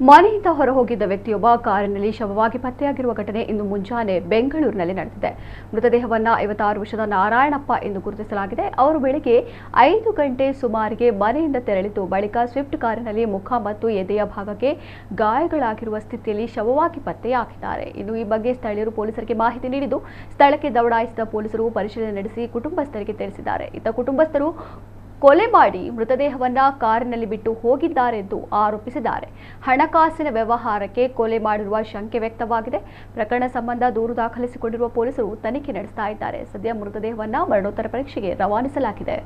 ಮನೆಯಿಂದ ಹೊರಹೋಗಿದ್ದ ವ್ಯಕ್ತಿಯೊಬ್ಬ ಕಾರಿನಲ್ಲಿ ಶವವಾಗಿ ಪತ್ತೆಯಾಗಿರುವ ಘಟನೆ ಇಂದು ಮುಂಜಾನೆ ಬೆಂಗಳೂರಿನಲ್ಲಿ ನಡೆದಿದೆ. ಮೃತದೇಹವನ್ನು 56 ವರ್ಷದ ನಾರಾಯಣಪ್ಪ ಎಂದು ಗುರುತಿಸಲಾಗಿದೆ. ಅವರು ಬೆಳಗ್ಗೆ 5 ಗಂಟೆ ಸುಮಾರಿಗೆ ಮನೆಯಿಂದ ತೆರಳಿದ್ದು ಬಳಿಕ ಸ್ವಿಫ್ಟ್ ಕಾರಿನಲ್ಲಿ ಮುಖ ಮತ್ತು ಎದೆಯ ಭಾಗಕ್ಕೆ ಗಾಯಗಳಾಗಿರುವ ಸ್ಥಿತಿಯಲ್ಲಿ ಶವವಾಗಿ ಪತ್ತೆಯಾಗಿದ್ದಾರೆ. ಇನ್ನು ಈ ಬಗ್ಗೆ ಸ್ಥಳೀಯರು ಪೊಲೀಸರಿಗೆ ಮಾಹಿತಿ ನೀಡಿದ್ದು ಸ್ಥಳಕ್ಕೆ ದೌಡಾಯಿಸಿದ ಪೊಲೀಸರು ಪರಿಶೀಲನೆ ನಡೆಸಿ ಕುಟುಂಬಸ್ಥರಿಗೆ ತಿಳಿಸಿದ್ದಾರೆ. ಇತ್ತ ಕುಟುಂಬಸ್ಥರು ಕೊಲೆ ಮಾಡಿ ಮೃತದೇಹವನ್ನ ಕಾರಿನಲ್ಲಿ ಬಿಟ್ಟು ಹೋಗಿದ್ದಾರೆ ಎಂದು ಆರೋಪಿಸಿದ್ದಾರೆ. ಹಣಕಾಸಿನ ವ್ಯವಹಾರಕ್ಕೆ ಕೊಲೆ ಮಾಡಿರುವ ಶಂಕೆ ವ್ಯಕ್ತವಾಗಿದೆ. ಪ್ರಕರಣ ಸಂಬಂಧ ದೂರು ದಾಖಲಿಸಿಕೊಂಡಿರುವ ಪೊಲೀಸರು ತನಿಖೆ ನಡೆಸ್ತಾ ಇದ್ದಾರೆ. ಸದ್ಯ ಮೃತದೇಹವನ್ನ ಮರಣೋತ್ತರ ಪರೀಕ್ಷೆಗೆ ರವಾನಿಸಲಾಗಿದೆ.